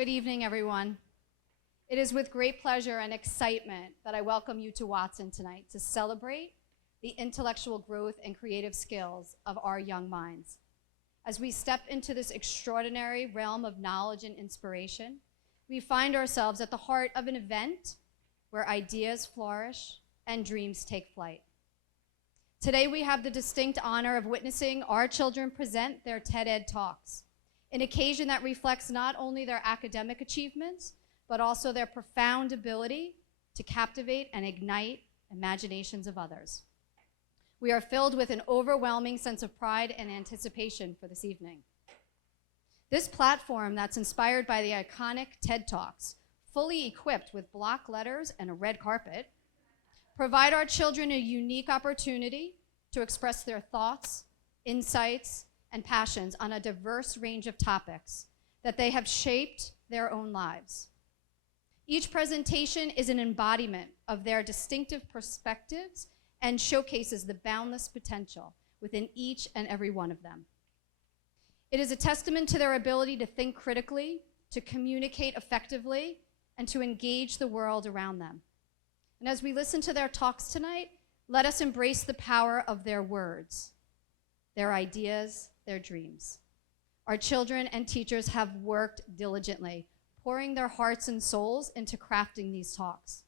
Good evening, everyone. It is with great pleasure and excitement that I welcome you to Watson tonight to celebrate the intellectual growth and creative skills of our young minds. As we step into this extraordinary realm of knowledge and inspiration, we find ourselves at the heart of an event where ideas flourish and dreams take flight. Today, we have the distinct honor of witnessing our children present their TED Ed Talks, an occasion that reflects not only their academic achievements, but also their profound ability to captivate and ignite imaginations of others. We are filled with an overwhelming sense of pride and anticipation for this evening. This platform that's inspired by the iconic TED Talks, fully equipped with block letters and a red carpet, provide our children a unique opportunity to express their thoughts, insights, and passions on a diverse range of topics that they have shaped their own lives. Each presentation is an embodiment of their distinctive perspectives and showcases the boundless potential within each and every one of them. It is a testament to their ability to think critically, to communicate effectively, and to engage the world around them. And as we listen to their talks tonight, let us embrace the power of their words, their ideas, their dreams. Our children and teachers have worked diligently, pouring their hearts and souls into crafting these talks.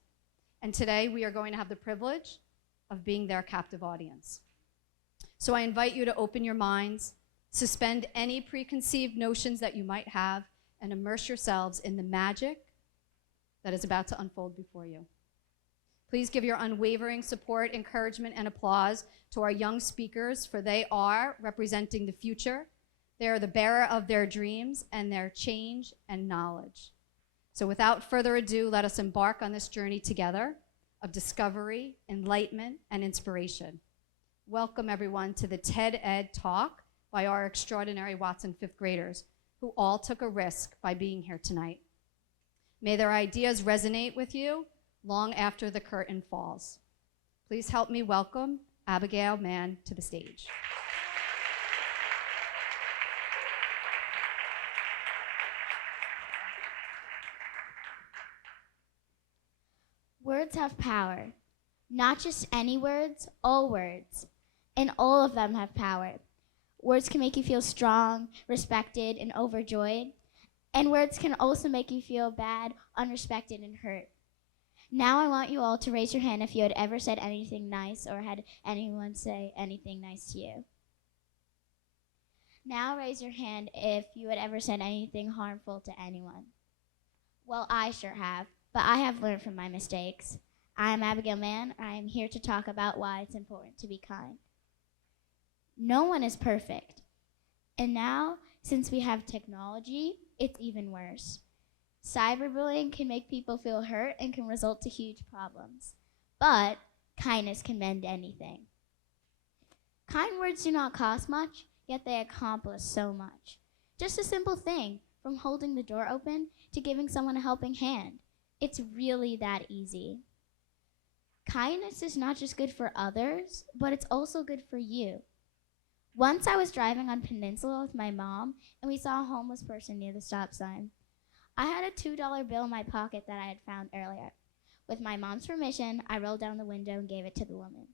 And today we are going to have the privilege of being their captive audience. So I invite you to open your minds, suspend any preconceived notions that you might have, and immerse yourselves in the magic that is about to unfold before you. Please give your unwavering support, encouragement, and applause to our young speakers, for they are representing the future. They are the bearer of their dreams and their change and knowledge. So without further ado, let us embark on this journey together of discovery, enlightenment, and inspiration. Welcome, everyone, to the TED Ed Talk by our extraordinary Watson fifth graders, who all took a risk by being here tonight. May their ideas resonate with you long after the curtain falls. Please help me welcome Abigail Mann to the stage. Words have power. Not just any words, all words. And all of them have power. Words can make you feel strong, respected, and overjoyed. And words can also make you feel bad, unrespected, and hurt. Now I want you all to raise your hand if you had ever said anything nice or had anyone say anything nice to you. Now raise your hand if you had ever said anything harmful to anyone. Well, I sure have, but I have learned from my mistakes. I am Abigail Mann. I am here to talk about why it's important to be kind. No one is perfect. And now, since we have technology, it's even worse. Cyberbullying can make people feel hurt and can result to huge problems. But kindness can mend anything. Kind words do not cost much, yet they accomplish so much. Just a simple thing, from holding the door open to giving someone a helping hand. It's really that easy. Kindness is not just good for others, but it's also good for you. Once I was driving on Peninsula with my mom, and we saw a homeless person near the stop sign. I had a $2 bill in my pocket that I had found earlier. With my mom's permission, I rolled down the window and gave it to the woman.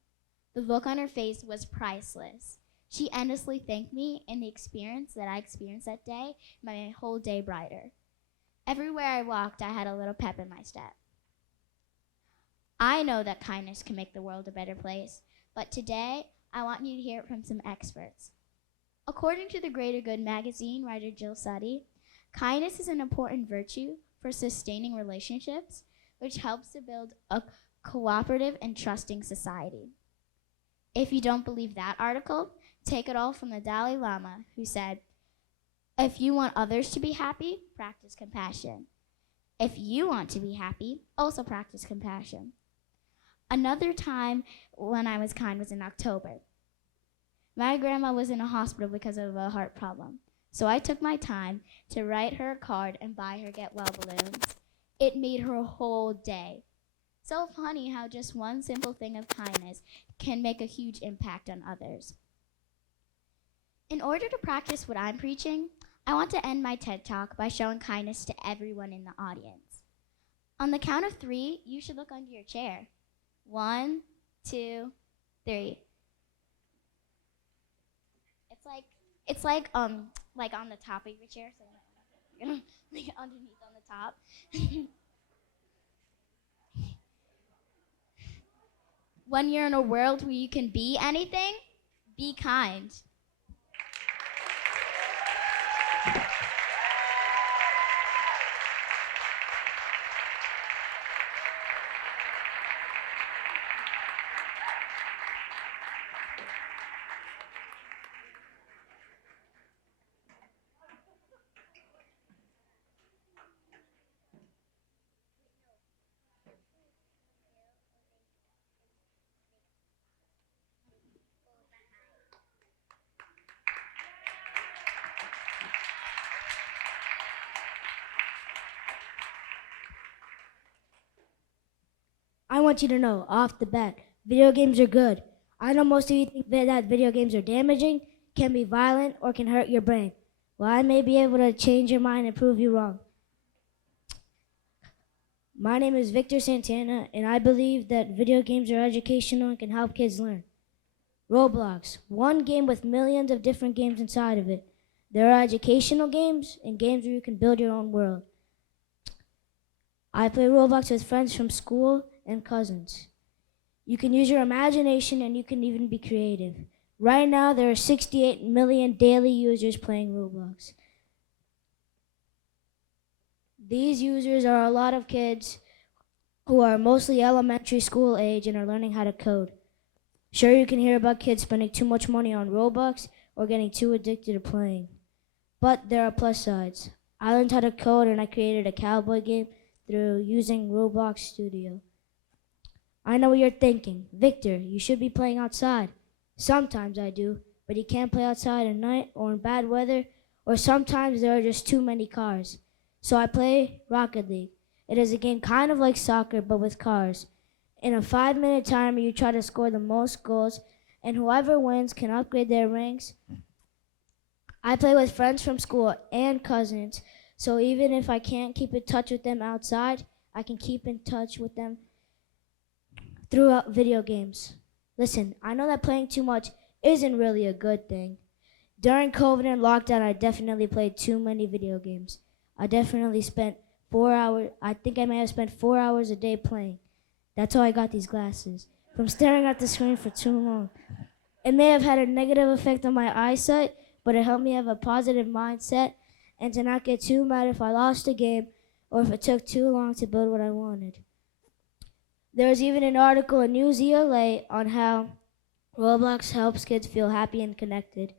The look on her face was priceless. She endlessly thanked me, and the experience that I experienced that day made my whole day brighter. Everywhere I walked, I had a little pep in my step. I know that kindness can make the world a better place, but today, I want you to hear it from some experts. According to the Greater Good magazine writer Jill Suddy, kindness is an important virtue for sustaining relationships, which helps to build a cooperative and trusting society. If you don't believe that article, take it all from the Dalai Lama, who said, "If you want others to be happy, practice compassion. If you want to be happy, also practice compassion." Another time when I was kind was in October. My grandma was in a hospital because of a heart problem. So I took my time to write her a card and buy her get well balloons. It made her whole day. So funny how just one simple thing of kindness can make a huge impact on others. In order to practice what I'm preaching, I want to end my TED Talk by showing kindness to everyone in the audience. On the count of 3, you should look under your chair. 1, 2, 3. It's like on the top of your chair, so like underneath on the top. When you're in a world where you can be anything, be kind. I want you to know, off the bat, video games are good. I know most of you think that video games are damaging, can be violent, or can hurt your brain. Well, I may be able to change your mind and prove you wrong. My name is Victor Santana, and I believe that video games are educational and can help kids learn. Roblox, one game with millions of different games inside of it. There are educational games and games where you can build your own world. I play Roblox with friends from school and cousins. You can use your imagination and you can even be creative. Right now, there are 68 million daily users playing Roblox. These users are a lot of kids who are mostly elementary school age and are learning how to code. Sure, you can hear about kids spending too much money on Roblox or getting too addicted to playing. But there are plus sides. I learned how to code and I created a cowboy game through using Roblox Studio. I know what you're thinking. Victor, you should be playing outside. Sometimes I do, but you can't play outside at night or in bad weather, or sometimes there are just too many cars. So I play Rocket League. It is a game kind of like soccer, but with cars. In a 5-minute timer, you try to score the most goals, and whoever wins can upgrade their ranks. I play with friends from school and cousins, so even if I can't keep in touch with them outside, I can keep in touch with them through video games. Listen, I know that playing too much isn't really a good thing. During COVID and lockdown, I definitely played too many video games. I definitely spent 4 hours, I think I may have spent 4 hours a day playing. That's how I got these glasses, from staring at the screen for too long. It may have had a negative effect on my eyesight, but it helped me have a positive mindset and to not get too mad if I lost a game or if it took too long to build what I wanted. There was even an article in News ELA on how Roblox helps kids feel happy and connected.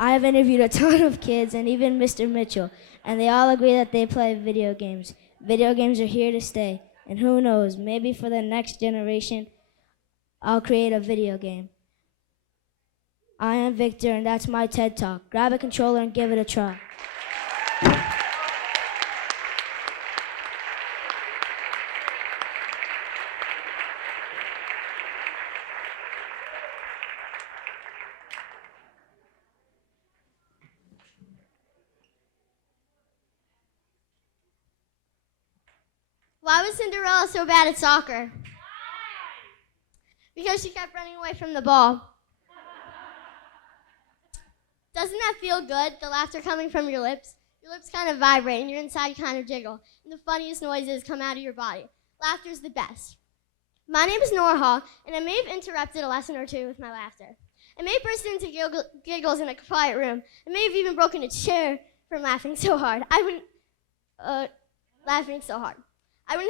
I have interviewed a ton of kids and even Mr. Mitchell, and they all agree that they play video games. Video games are here to stay, and who knows, maybe for the next generation, I'll create a video game. I am Victor, and that's my TED Talk. Grab a controller and give it a try. Why was Cinderella so bad at soccer? Because she kept running away from the ball. Doesn't that feel good, the laughter coming from your lips? Your lips kind of vibrate and your inside kind of jiggle, and the funniest noises come out of your body. Laughter's the best. My name is Nora Hall, and I may have interrupted a lesson or two with my laughter. I may have burst into giggles in a quiet room. I may have even broken a chair from laughing so hard. I wouldn't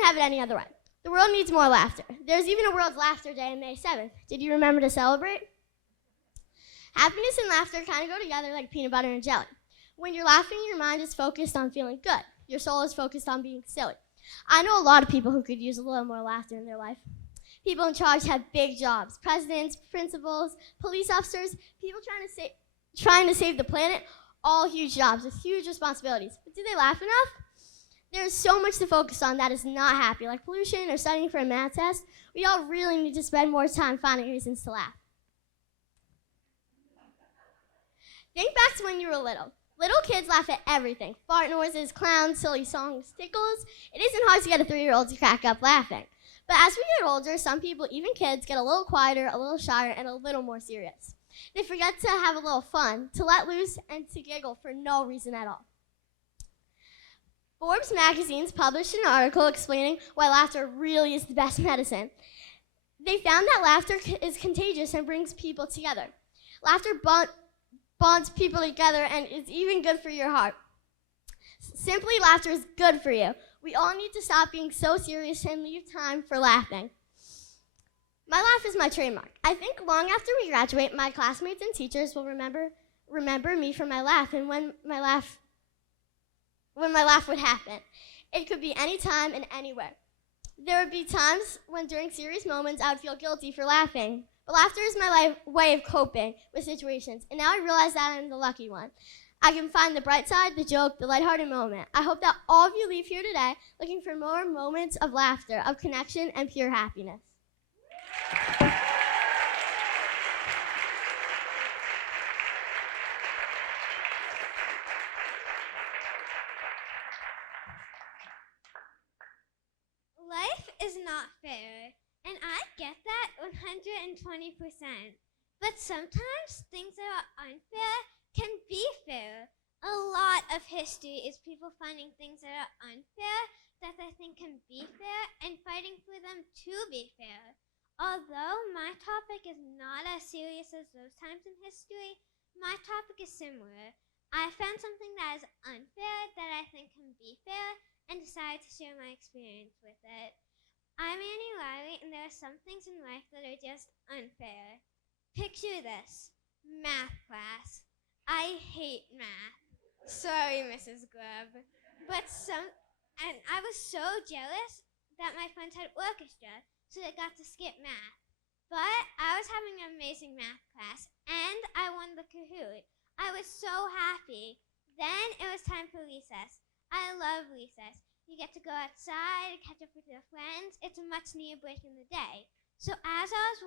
have it any other way. The world needs more laughter. There's even a World Laughter Day on May 7th. Did you remember to celebrate? Happiness and laughter kind of go together like peanut butter and jelly. When you're laughing, your mind is focused on feeling good. Your soul is focused on being silly. I know a lot of people who could use a little more laughter in their life. People in charge have big jobs. Presidents, principals, police officers, people trying to save the planet, all huge jobs with huge responsibilities. But do they laugh enough? There's so much to focus on that is not happy, like pollution or studying for a math test. We all really need to spend more time finding reasons to laugh. Think back to when you were little. Little kids laugh at everything. Fart noises, clowns, silly songs, tickles. It isn't hard to get a 3-year-old to crack up laughing. But as we get older, some people, even kids, get a little quieter, a little shyer, and a little more serious. They forget to have a little fun, to let loose, and to giggle for no reason at all. Forbes magazine's published an article explaining why laughter really is the best medicine. They found that laughter is contagious and brings people together. Laughter bonds people together and is even good for your heart. Simply, laughter is good for you. We all need to stop being so serious and leave time for laughing. My laugh is my trademark. I think long after we graduate, my classmates and teachers will remember me for my laugh and when my laugh would happen. It could be any time and anywhere. There would be times when during serious moments I would feel guilty for laughing. But laughter is my way of coping with situations, and now I realize that I'm the lucky one. I can find the bright side, the joke, the lighthearted moment. I hope that all of you leave here today looking for more moments of laughter, of connection, and pure happiness. Life is not fair, and I get that 120%. But sometimes things that are unfair can be fair. A lot of history is people finding things that are unfair that they think can be fair and fighting for them to be fair. Although my topic is not as serious as those times in history, my topic is similar. I found something that is unfair that I think can be fair and decided to share my experience with it. I'm Annie Riley, and there are some things in life that are just unfair. Picture this: math class. I hate math. Sorry, Mrs. Grubb. And I was so jealous that my friends had orchestra, so they got to skip math. But I was having an amazing math class, and I won the Kahoot. I was so happy. Then it was time for recess. I love recess. You get to go outside, catch up with your friends. It's a much needed break in the day. So as I was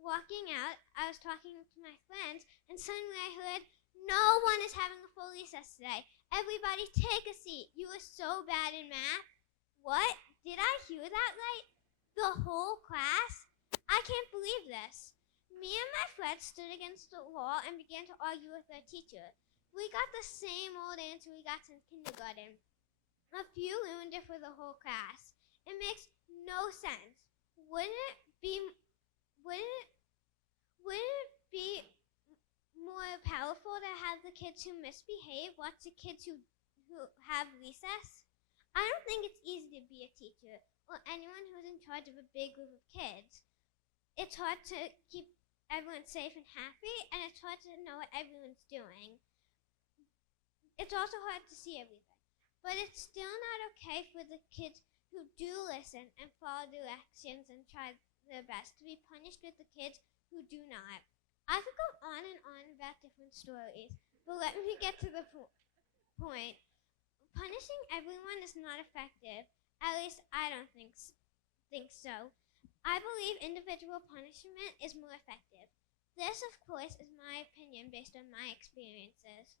walking out, I was talking to my friends, and suddenly I heard, "No one is having a full recess today. Everybody take a seat. You were so bad in math." What? Did I hear that right? The whole class? I can't believe this. Me and my friends stood against the wall and began to argue with our teacher. We got the same old answer we got since kindergarten. A few ruined it for the whole class. It makes no sense. Wouldn't it be more powerful to have the kids who misbehave watch the kids who have recess? I don't think it's easy to be a teacher or anyone who's in charge of a big group of kids. It's hard to keep everyone safe and happy, and it's hard to know what everyone's doing. It's also hard to see everything. But it's still not okay for the kids who do listen and follow directions and try their best to be punished with the kids who do not. I could go on and on about different stories, but let me get to the point. Punishing everyone is not effective. At least I don't think so. I believe individual punishment is more effective. This, of course, is my opinion based on my experiences.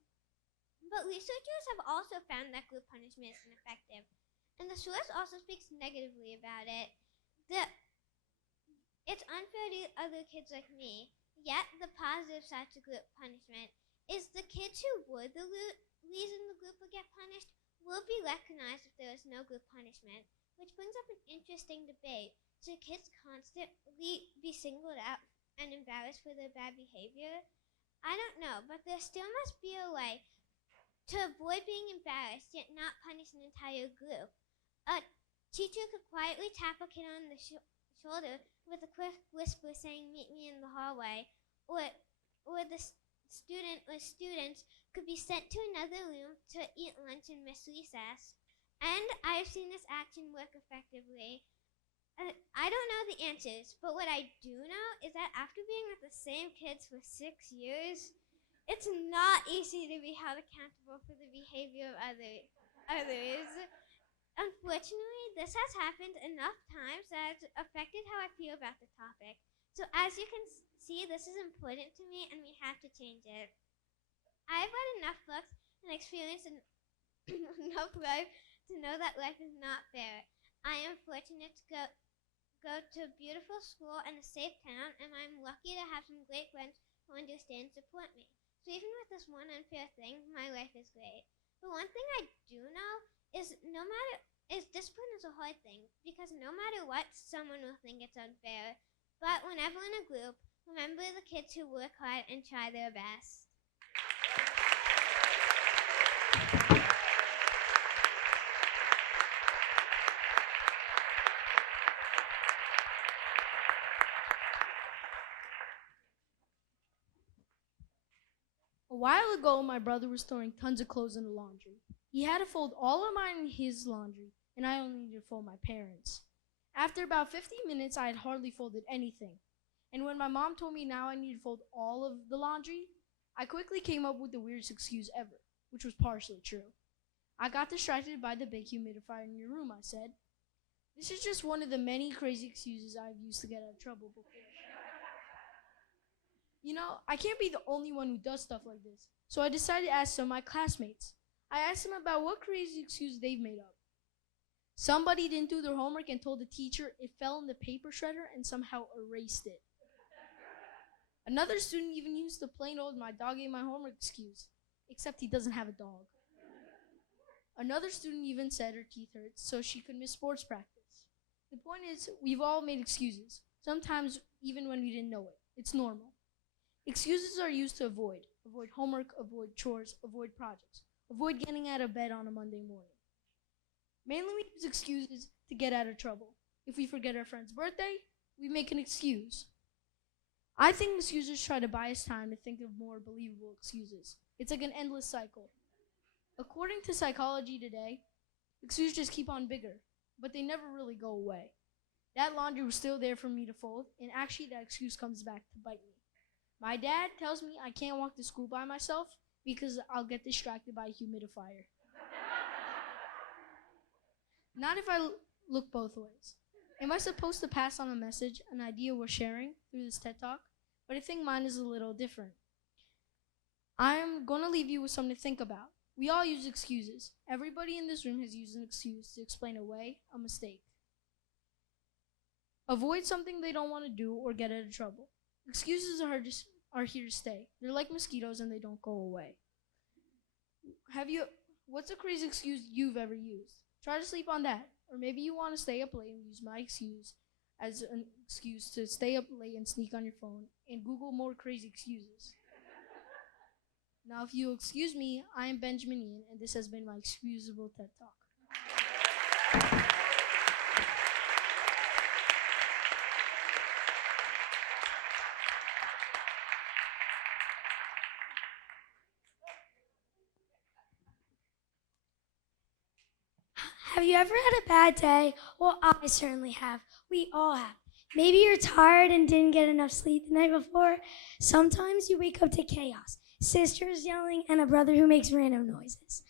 But researchers have also found that group punishment is ineffective, and the source also speaks negatively about it. It's unfair to other kids like me, yet the positive side to group punishment is the kids who were the reason the group would get punished will be recognized if there is no group punishment, which brings up an interesting debate. Should kids constantly be singled out and embarrassed for their bad behavior? I don't know, but there still must be a way to avoid being embarrassed, yet not punish an entire group. A teacher could quietly tap a kid on the shoulder with a quick whisper saying, "Meet me in the hallway," or the student or students could be sent to another room to eat lunch and miss recess. And I've seen this action work effectively. I don't know the answers, but what I do know is that after being with the same kids for 6 years, it's not easy to be held accountable for the behavior of others. Unfortunately, this has happened enough times that it's affected how I feel about the topic. So as you can see, this is important to me and we have to change it. I've read enough books and experienced enough life to know that life is not fair. I am fortunate to go to a beautiful school and a safe town, and I'm lucky to have some great friends who understand and support me. So even with this one unfair thing, my life is great. But one thing I do know is discipline is a hard thing, because no matter what, someone will think it's unfair. But whenever in a group, remember the kids who work hard and try their best. A while ago, my brother was throwing tons of clothes in the laundry. He had to fold all of mine in his laundry, and I only needed to fold my parents'. After about 15 minutes, I had hardly folded anything. And when my mom told me now I needed to fold all of the laundry, I quickly came up with the weirdest excuse ever, which was partially true. I got distracted by the big humidifier in your room, I said. This is just one of the many crazy excuses I've used to get out of trouble before. You know, I can't be the only one who does stuff like this, so I decided to ask some of my classmates. I asked them about what crazy excuse they've made up. Somebody didn't do their homework and told the teacher it fell in the paper shredder and somehow erased it. Another student even used the plain old "my dog ate my homework" excuse, except he doesn't have a dog. Another student even said her teeth hurt so she could miss sports practice. The point is, we've all made excuses, sometimes even when we didn't know it. It's normal. Excuses are used to avoid homework, avoid chores, avoid projects, avoid getting out of bed on a Monday morning. Mainly we use excuses to get out of trouble. If we forget our friend's birthday, we make an excuse. I think excuses try to buy us time to think of more believable excuses. It's like an endless cycle. According to Psychology Today, excuses just keep on bigger, but they never really go away. That laundry was still there for me to fold, and actually that excuse comes back to bite me. My dad tells me I can't walk to school by myself because I'll get distracted by a humidifier. Not if I look both ways. Am I supposed to pass on a message, an idea we're sharing through this TED Talk? But I think mine is a little different. I'm going to leave you with something to think about. We all use excuses. Everybody in this room has used an excuse to explain away a mistake. Avoid something they don't want to do or get out of trouble. Excuses are here to stay. They're like mosquitoes and they don't go away. What's a crazy excuse you've ever used? Try to sleep on that. Or maybe you want to stay up late and use my excuse as an excuse to stay up late and sneak on your phone and Google more crazy excuses. Now, if you'll excuse me, I am Benjamin Ian, and this has been my excusable TED Talk. Have you ever had a bad day? Well, I certainly have. We all have. Maybe you're tired and didn't get enough sleep the night before. Sometimes you wake up to chaos, sisters yelling, and a brother who makes random noises.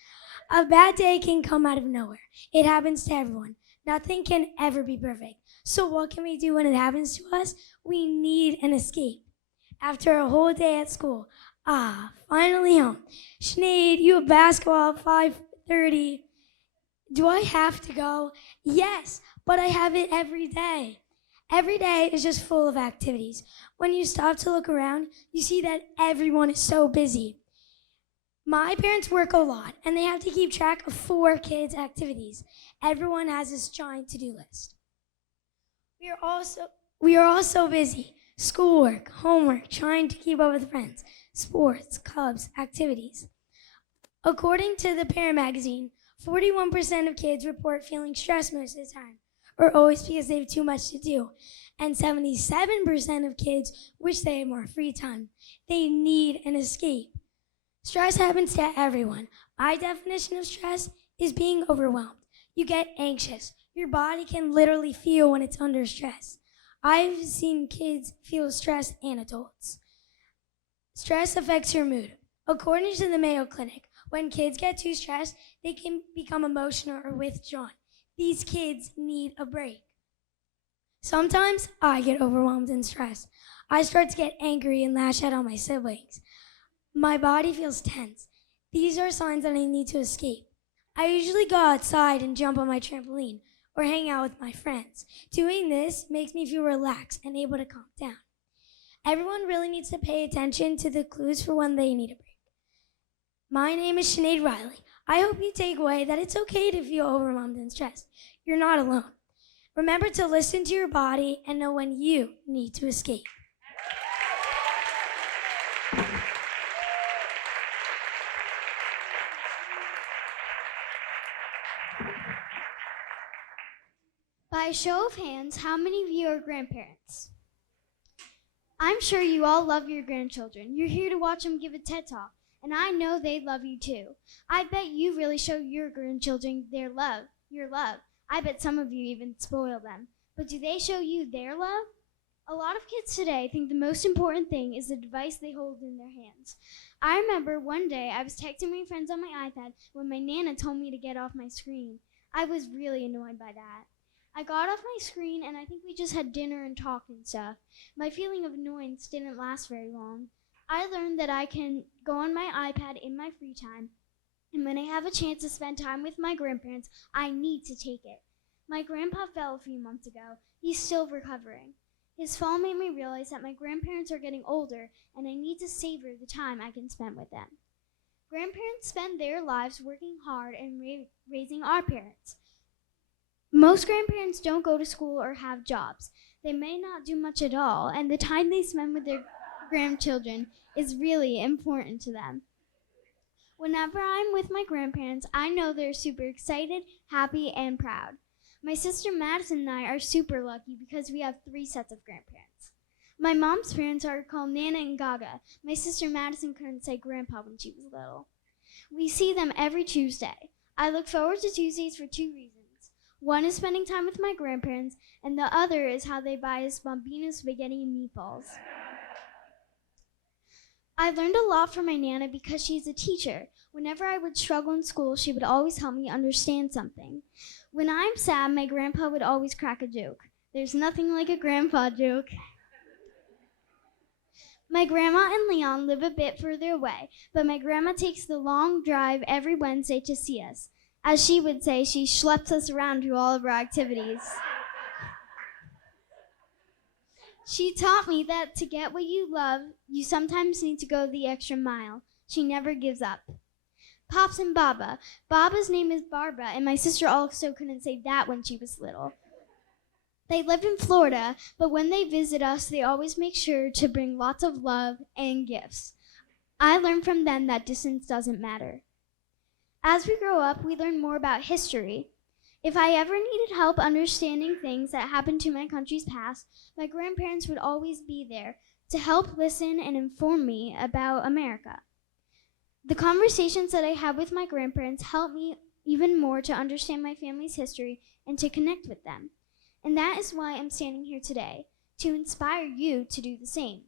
A bad day can come out of nowhere. It happens to everyone. Nothing can ever be perfect. So what can we do when it happens to us? We need an escape. After a whole day at school, finally home. Sinead, you have basketball at 5:30. Do I have to go? Yes, but I have it every day. Every day is just full of activities. When you stop to look around, you see that everyone is so busy. My parents work a lot, and they have to keep track of 4 kids' activities. Everyone has this giant to-do list. We are all so busy. Schoolwork, homework, trying to keep up with friends, sports, clubs, activities. According to the Parent Magazine, 41% of kids report feeling stressed most of the time, or always because they have too much to do. And 77% of kids wish they had more free time. They need an escape. Stress happens to everyone. My definition of stress is being overwhelmed. You get anxious. Your body can literally feel when it's under stress. I've seen kids feel stress and adults. Stress affects your mood. According to the Mayo Clinic, when kids get too stressed, they can become emotional or withdrawn. These kids need a break. Sometimes I get overwhelmed and stressed. I start to get angry and lash out on my siblings. My body feels tense. These are signs that I need to escape. I usually go outside and jump on my trampoline or hang out with my friends. Doing this makes me feel relaxed and able to calm down. Everyone really needs to pay attention to the clues for when they need a break. My name is Sinead Riley. I hope you take away that it's okay to feel overwhelmed and stressed. You're not alone. Remember to listen to your body and know when you need to escape. By a show of hands, how many of you are grandparents? I'm sure you all love your grandchildren. You're here to watch them give a TED Talk, and I know they love you too. I bet you really show your grandchildren your love. I bet some of you even spoil them. But do they show you their love? A lot of kids today think the most important thing is the device they hold in their hands. I remember one day I was texting my friends on my iPad when my Nana told me to get off my screen. I was really annoyed by that. I got off my screen and I think we just had dinner and talked and stuff. My feeling of annoyance didn't last very long. I learned that I can go on my iPad in my free time, and when I have a chance to spend time with my grandparents, I need to take it. My grandpa fell a few months ago. He's still recovering. His fall made me realize that my grandparents are getting older and I need to savor the time I can spend with them. Grandparents spend their lives working hard and raising our parents. Most grandparents don't go to school or have jobs. They may not do much at all, and the time they spend with their grandchildren is really important to them. Whenever I'm with my grandparents, I know they're super excited, happy, and proud. My sister Madison and I are super lucky because we have 3 sets of grandparents. My mom's parents are called Nana and Gaga. My sister Madison couldn't say grandpa when she was little. We see them every Tuesday. I look forward to Tuesdays for 2 reasons. One is spending time with my grandparents, and the other is how they buy us Bambino spaghetti and meatballs. I learned a lot from my Nana because she's a teacher. Whenever I would struggle in school, she would always help me understand something. When I'm sad, my grandpa would always crack a joke. There's nothing like a grandpa joke. My grandma and Leon live a bit further away, but my grandma takes the long drive every Wednesday to see us. As she would say, she schleps us around to all of our activities. She taught me that to get what you love, you sometimes need to go the extra mile. She never gives up. Pops and Baba. Baba's name is Barbara, and my sister also couldn't say that when she was little. They live in Florida, but when they visit us, they always make sure to bring lots of love and gifts. I learned from them that distance doesn't matter. As we grow up, we learn more about history. If I ever needed help understanding things that happened to my country's past, my grandparents would always be there to help listen and inform me about America. The conversations that I had with my grandparents helped me even more to understand my family's history and to connect with them. And that is why I'm standing here today, to inspire you to do the same.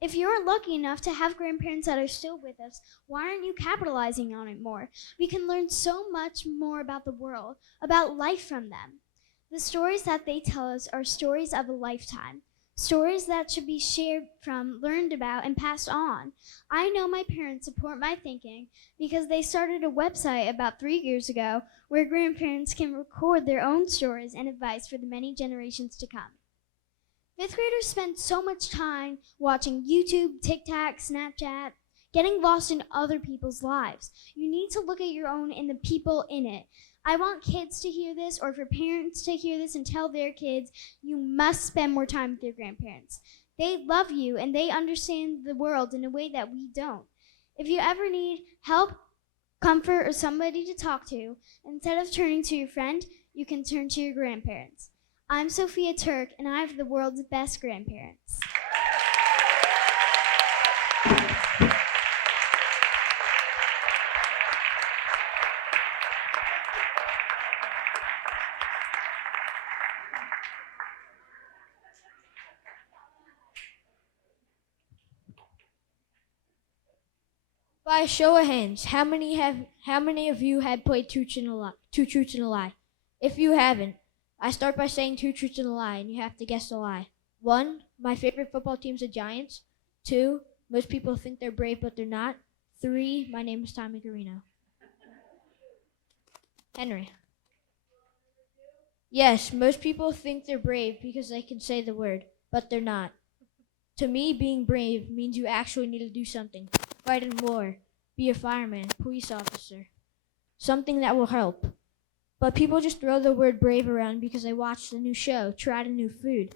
If you're lucky enough to have grandparents that are still with us, why aren't you capitalizing on it more? We can learn so much more about the world, about life from them. The stories that they tell us are stories of a lifetime, stories that should be shared from, learned about, and passed on. I know my parents support my thinking because they started a website about 3 years ago where grandparents can record their own stories and advice for the many generations to come. 5th graders spend so much time watching YouTube, TikTok, Snapchat, getting lost in other people's lives. You need to look at your own and the people in it. I want kids to hear this, or for parents to hear this and tell their kids, you must spend more time with your grandparents. They love you and they understand the world in a way that we don't. If you ever need help, comfort, or somebody to talk to, instead of turning to your friend, you can turn to your grandparents. I'm Sophia Turk, and I have the world's best grandparents. By a show of hands, how many of you had played Two Truths and a Lie? If you haven't, I start by saying 2 truths and a lie, and you have to guess the lie. 1, my favorite football team's the Giants. 2, Most people think they're brave, but they're not. 3, my name is Tommy Garino. Henry. Yes, most people think they're brave because they can say the word, but they're not. To me, being brave means you actually need to do something. Fight in war, be a fireman, police officer, something that will help. But people just throw the word brave around because they watched a new show, tried a new food.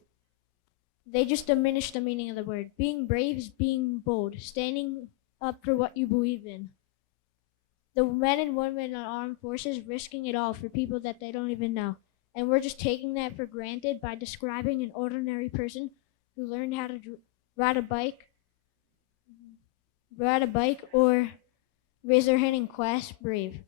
They just diminish the meaning of the word. Being brave is being bold, standing up for what you believe in. The men and women in our armed forces risking it all for people that they don't even know. And we're just taking that for granted by describing an ordinary person who learned how to ride a bike or raise their hand in class brave.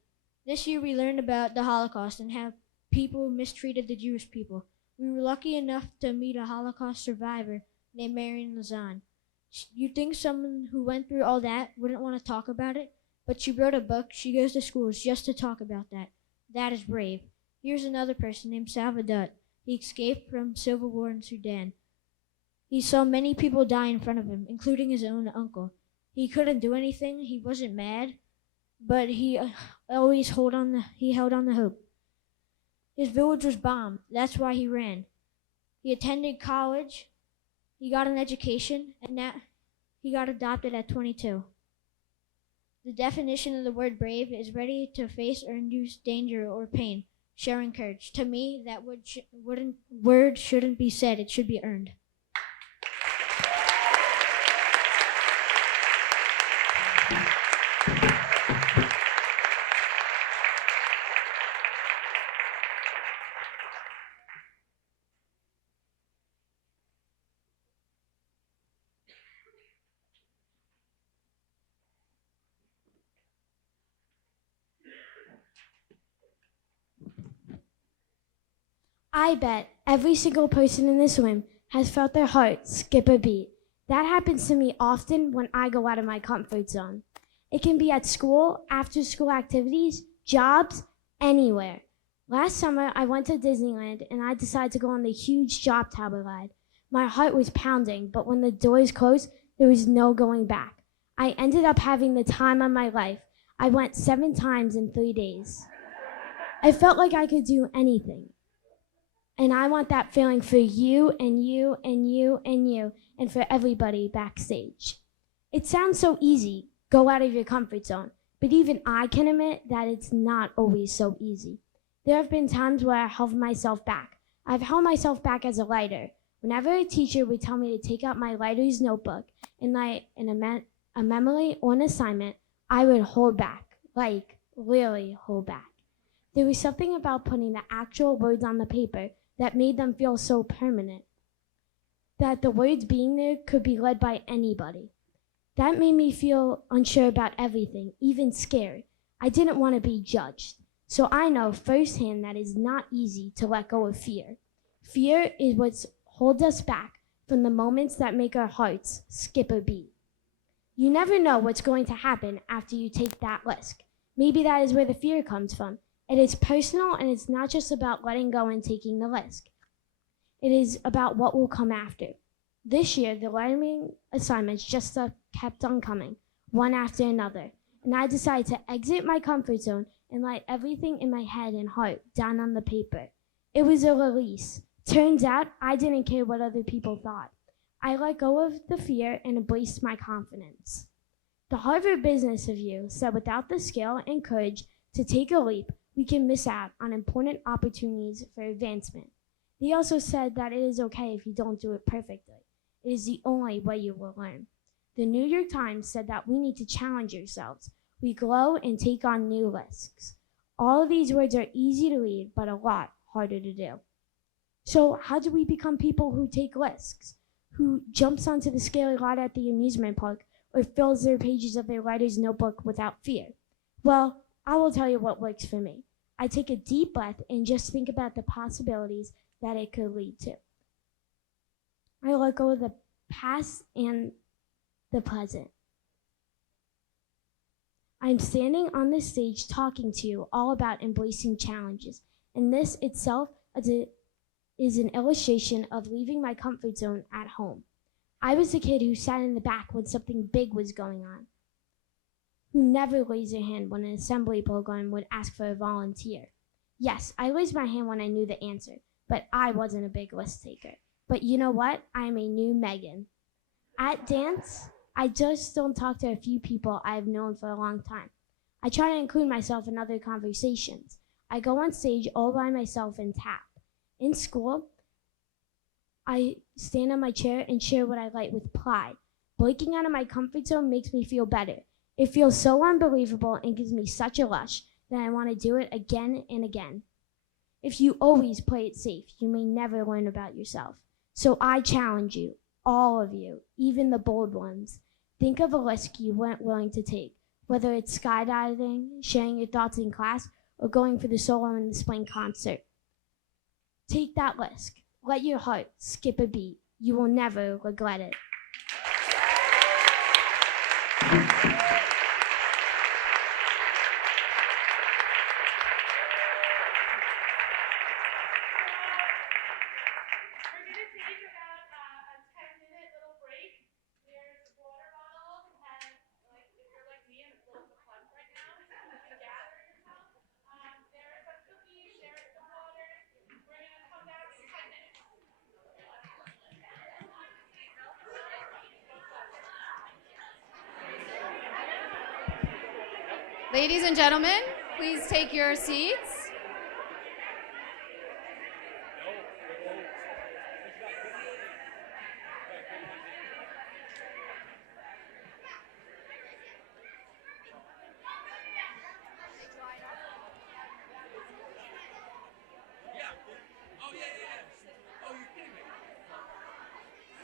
This year we learned about the Holocaust and how people mistreated the Jewish people. We were lucky enough to meet a Holocaust survivor named Marion Lazan. You'd think someone who went through all that wouldn't want to talk about it, but she wrote a book. She goes to schools just to talk about that. That is brave. Here's another person named Salvador. He escaped from civil war in Sudan. He saw many people die in front of him, including his own uncle. He couldn't do anything. He wasn't mad, but he always held on the hope. His village was bombed. That's why he ran. He attended college. He got an education, and he got adopted at 22. The definition of the word brave is ready to face or induce danger or pain, sharing courage. To me, that word shouldn't be said. It should be earned. I bet every single person in this room has felt their heart skip a beat. That happens to me often when I go out of my comfort zone. It can be at school, after school activities, jobs, anywhere. Last summer, I went to Disneyland and I decided to go on the huge drop tower ride. My heart was pounding, but when the doors closed, there was no going back. I ended up having the time of my life. I went 7 times in 3 days. I felt like I could do anything. And I want that feeling for you and you and you and you and for everybody backstage. It sounds so easy, go out of your comfort zone, but even I can admit that it's not always so easy. There have been times where I held myself back. I've held myself back as a writer. Whenever a teacher would tell me to take out my writer's notebook and write a memory or an assignment, I would hold back, like really hold back. There was something about putting the actual words on the paper that made them feel so permanent, that the words being there could be read by anybody. That made me feel unsure about everything, even scared. I didn't want to be judged. So I know firsthand that it's not easy to let go of fear. Fear is what holds us back from the moments that make our hearts skip a beat. You never know what's going to happen after you take that risk. Maybe that is where the fear comes from. It is personal, and it's not just about letting go and taking the risk. It is about what will come after. This year, the learning assignments just kept on coming, one after another, and I decided to exit my comfort zone and write everything in my head and heart down on the paper. It was a release. Turns out, I didn't care what other people thought. I let go of the fear and embraced my confidence. The Harvard Business Review said without the skill and courage to take a leap, we can miss out on important opportunities for advancement. They also said that it is okay if you don't do it perfectly. It is the only way you will learn. The New York Times said that we need to challenge ourselves. We grow and take on new risks. All of these words are easy to read, but a lot harder to do. So how do we become people who take risks? Who jumps onto the scary ride at the amusement park or fills their pages of their writer's notebook without fear? Well, I will tell you what works for me. I take a deep breath and just think about the possibilities that it could lead to. I let go of the past and the present. I'm standing on this stage talking to you all about embracing challenges, and this itself is an illustration of leaving my comfort zone at home. I was the kid who sat in the back when something big was going on, who never raised their hand when an assembly program would ask for a volunteer. Yes, I raised my hand when I knew the answer, but I wasn't a big risk taker. But you know what? I am a new Megan. At dance, I just don't talk to a few people I've known for a long time. I try to include myself in other conversations. I go on stage all by myself and tap. In school, I stand on my chair and share what I like with pride. Breaking out of my comfort zone makes me feel better. It feels so unbelievable and gives me such a rush that I want to do it again and again. If you always play it safe, you may never learn about yourself. So I challenge you, all of you, even the bold ones, think of a risk you weren't willing to take, whether it's skydiving, sharing your thoughts in class, or going for the solo in the spring concert. Take that risk. Let your heart skip a beat. You will never regret it. Ladies and gentlemen, please take your seats.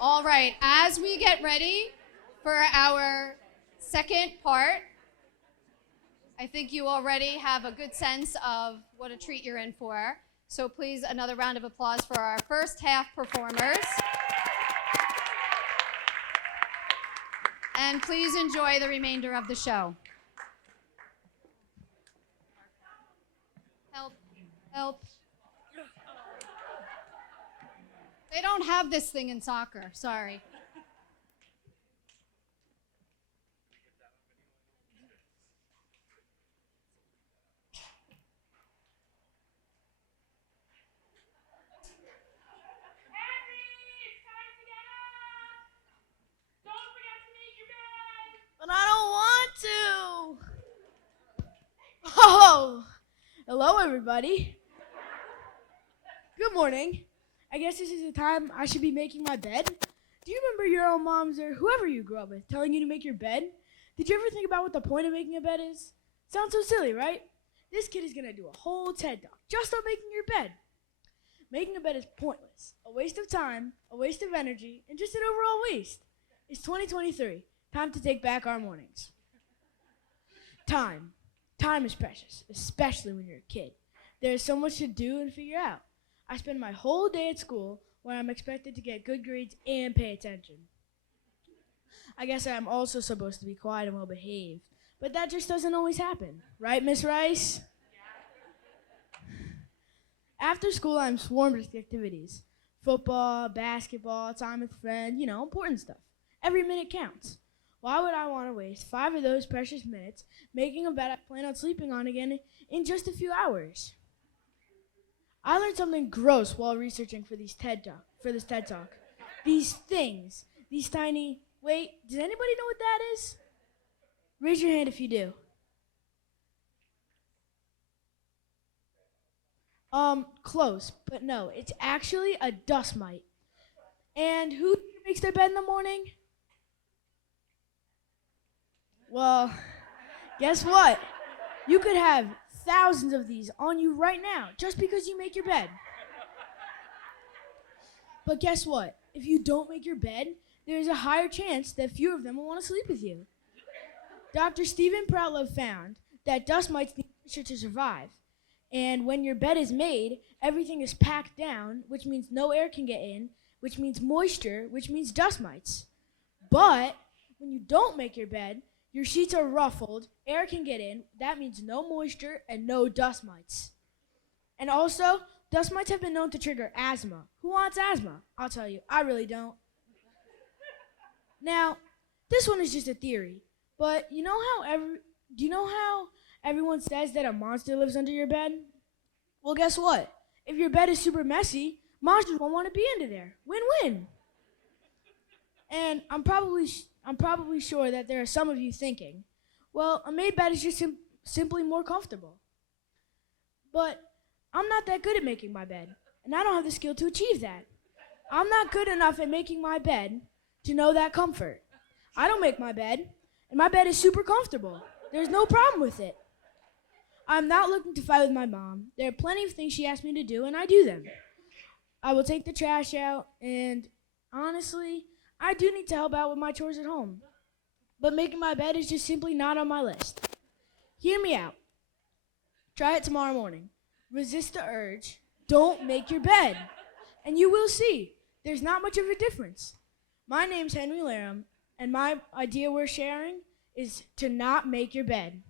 All right, as we get ready for our second part, I think you already have a good sense of what a treat you're in for. So please, another round of applause for our first half performers. And please enjoy the remainder of the show. Help, help. They don't have this thing in soccer, sorry. But I don't want to. Oh, hello everybody. Good morning. I guess this is the time I should be making my bed. Do you remember your own moms or whoever you grew up with telling you to make your bed? Did you ever think about what the point of making a bed is? Sounds so silly, right? This kid is gonna do a whole TED Talk just on making your bed. Making a bed is pointless, a waste of time, a waste of energy, and just an overall waste. It's 2023. Time to take back our mornings. Time. Time is precious, especially when you're a kid. There is so much to do and figure out. I spend my whole day at school where I'm expected to get good grades and pay attention. I guess I'm also supposed to be quiet and well behaved, but that just doesn't always happen. Right, Miss Rice? After school, I'm swarmed with activities. Football, basketball, time with friends, important stuff. Every minute counts. Why would I want to waste 5 of those precious minutes making a bed I plan on sleeping on again in just a few hours? I learned something gross while researching for this TED Talk. These things, these tiny, wait, does anybody know what that is? Raise your hand if you do. Close, but no, it's actually a dust mite. And who makes their bed in the morning? Well, guess what? You could have thousands of these on you right now just because you make your bed. But guess what? If you don't make your bed, there's a higher chance that fewer of them will want to sleep with you. Dr. Stephen Proutlove found that dust mites need moisture to survive. And when your bed is made, everything is packed down, which means no air can get in, which means moisture, which means dust mites. But when you don't make your bed, your sheets are ruffled, air can get in, that means no moisture and no dust mites. And also, dust mites have been known to trigger asthma. Who wants asthma? I'll tell you, I really don't. Now, this one is just a theory, but do you know how everyone says that a monster lives under your bed? Well, guess what? If your bed is super messy, monsters won't want to be under there. Win-win. And I'm probably sure that there are some of you thinking, well, a made bed is just simply more comfortable. But I'm not that good at making my bed, and I don't have the skill to achieve that. I'm not good enough at making my bed to know that comfort. I don't make my bed, and my bed is super comfortable. There's no problem with it. I'm not looking to fight with my mom. There are plenty of things she asks me to do, and I do them. I will take the trash out, and honestly, I do need to help out with my chores at home. But making my bed is just simply not on my list. Hear me out. Try it tomorrow morning. Resist the urge. Don't make your bed. And you will see, there's not much of a difference. My name's Henry Laram, and my idea we're sharing is to not make your bed.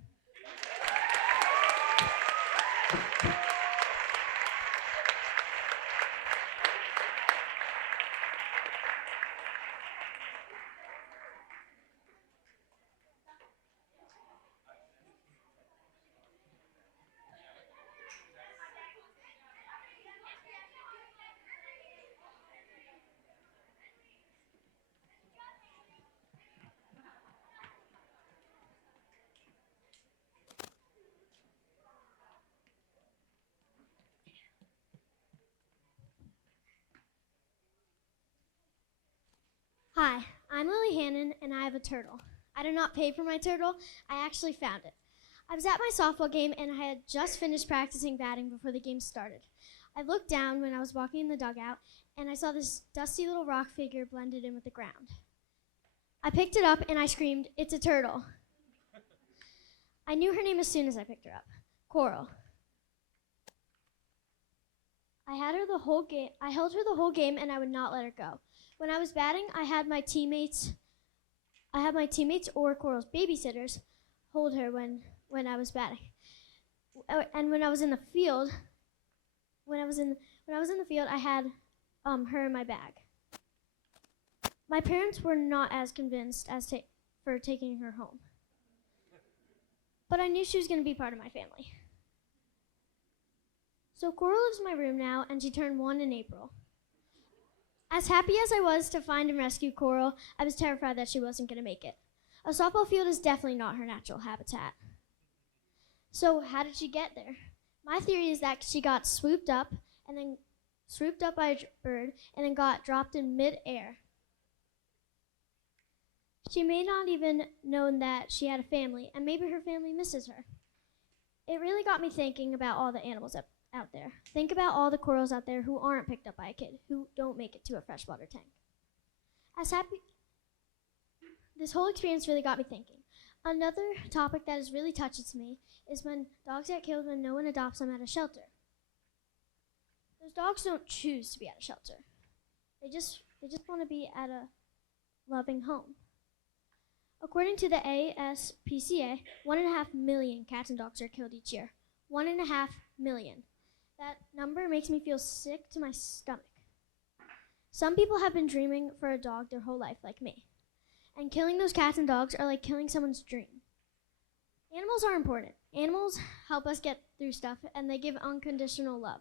Hi, I'm Lily Hannon, and I have a turtle. I did not pay for my turtle. I actually found it. I was at my softball game, and I had just finished practicing batting before the game started. I looked down when I was walking in the dugout, and I saw this dusty little rock figure blended in with the ground. I picked it up, and I screamed, "It's a turtle." I knew her name as soon as I picked her up, Coral. I held her the whole game, and I would not let her go. When I was batting, I had my teammates or Coral's babysitters hold her when I was batting. And when I was in the field, I had her in my bag. My parents were not as convinced for taking her home, but I knew she was going to be part of my family. So Coral lives in my room now, and she turned 1 in April. As happy as I was to find and rescue Coral, I was terrified that she wasn't going to make it. A softball field is definitely not her natural habitat. So how did she get there? My theory is that she got swooped up by a bird and then got dropped in mid-air. She may not even known that she had a family, and maybe her family misses her. It really got me thinking about all the animals out there. Think about all the corals out there who aren't picked up by a kid, who don't make it to a freshwater tank. This whole experience really got me thinking. Another topic that is really touches me is when dogs get killed when no one adopts them at a shelter. Those dogs don't choose to be at a shelter. They just want to be at a loving home. According to the ASPCA, 1.5 million cats and dogs are killed each year. 1.5 million. That number makes me feel sick to my stomach. Some people have been dreaming for a dog their whole life, like me. And killing those cats and dogs are like killing someone's dream. Animals are important. Animals help us get through stuff, and they give unconditional love.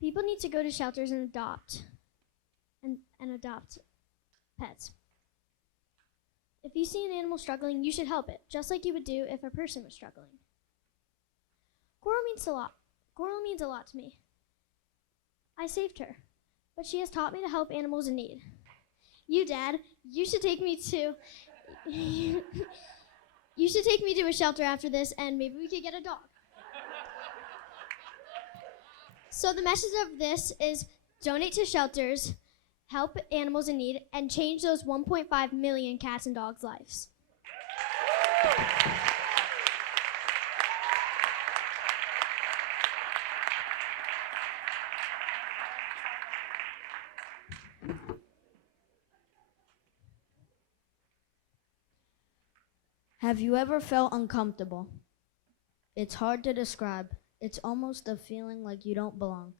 People need to go to shelters and adopt pets. If you see an animal struggling, you should help it, just like you would do if a person was struggling. Coral means a lot. Coral means a lot to me. I saved her, but she has taught me to help animals in need. You, Dad, you should take me to a shelter after this, and maybe we could get a dog. So the message of this is donate to shelters, help animals in need, and change those 1.5 million cats and dogs' lives. Have you ever felt uncomfortable? It's hard to describe. It's almost a feeling like you don't belong.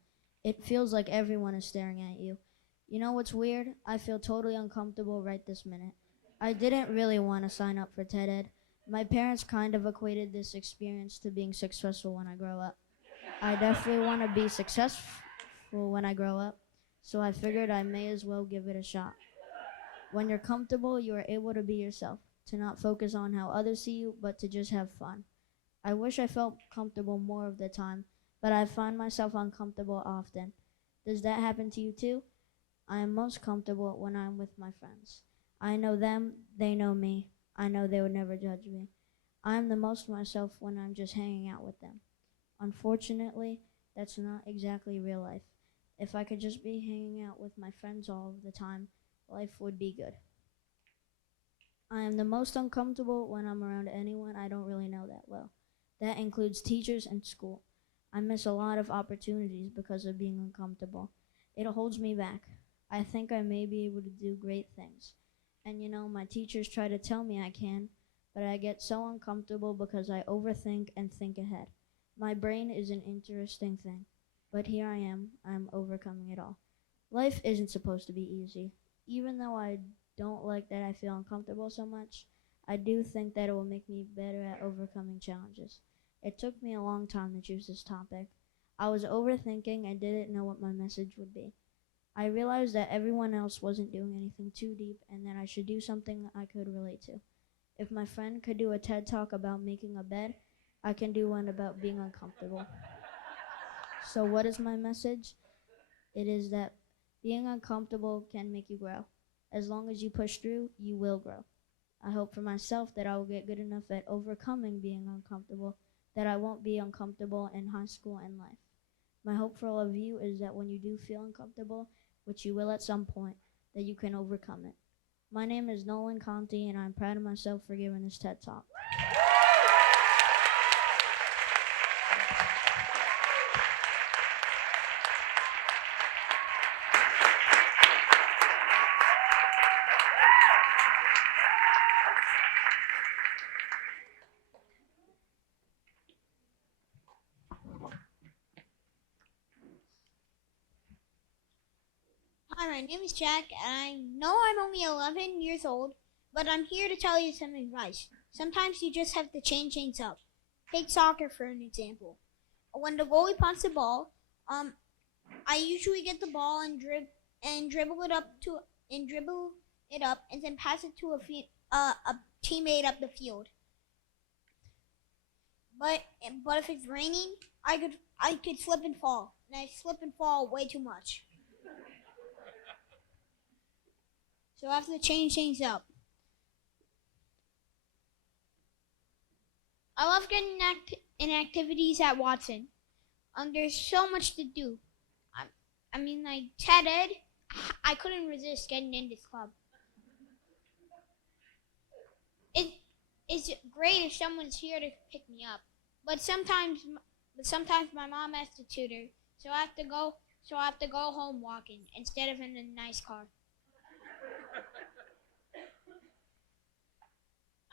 It feels like everyone is staring at you. You know what's weird? I feel totally uncomfortable right this minute. I didn't really want to sign up for TED Ed. My parents kind of equated this experience to being successful when I grow up. I definitely want to be successful when I grow up, so I figured I may as well give it a shot. When you're comfortable, you are able to be yourself, to not focus on how others see you, but to just have fun. I wish I felt comfortable more of the time, but I find myself uncomfortable often. Does that happen to you too? I am most comfortable when I'm with my friends. I know them, they know me. I know they would never judge me. I am the most myself when I'm just hanging out with them. Unfortunately, that's not exactly real life. If I could just be hanging out with my friends all the time, life would be good. I am the most uncomfortable when I'm around anyone I don't really know that well. That includes teachers and school. I miss a lot of opportunities because of being uncomfortable. It holds me back. I think I may be able to do great things. And my teachers try to tell me I can, but I get so uncomfortable because I overthink and think ahead. My brain is an interesting thing, but here I am, I'm overcoming it all. Life isn't supposed to be easy. Even though I don't like that I feel uncomfortable so much, I do think that it will make me better at overcoming challenges. It took me a long time to choose this topic. I was overthinking and didn't know what my message would be. I realized that everyone else wasn't doing anything too deep and that I should do something I could relate to. If my friend could do a TED Talk about making a bed, I can do one about being uncomfortable. So what is my message? It is that being uncomfortable can make you grow. As long as you push through, you will grow. I hope for myself that I will get good enough at overcoming being uncomfortable that I won't be uncomfortable in high school and life. My hope for all of you is that when you do feel uncomfortable, which you will at some point, that you can overcome it. My name is Nolan Conti, and I'm proud of myself for giving this TED Talk. Hi, my name is Jack, and I know I'm only 11 years old, but I'm here to tell you some advice. Sometimes you just have to change things up. Take soccer for an example. When the goalie punts the ball, I usually get the ball and dribble it up and then pass it to a teammate up the field. But if it's raining, I could slip and fall, and I slip and fall way too much. So I have to change things up. I love getting in activities at Watson. There's so much to do. Like TED Ed, I couldn't resist getting in this club. It's great if someone's here to pick me up, but sometimes my mom has to tutor, so I have to go home walking instead of in a nice car.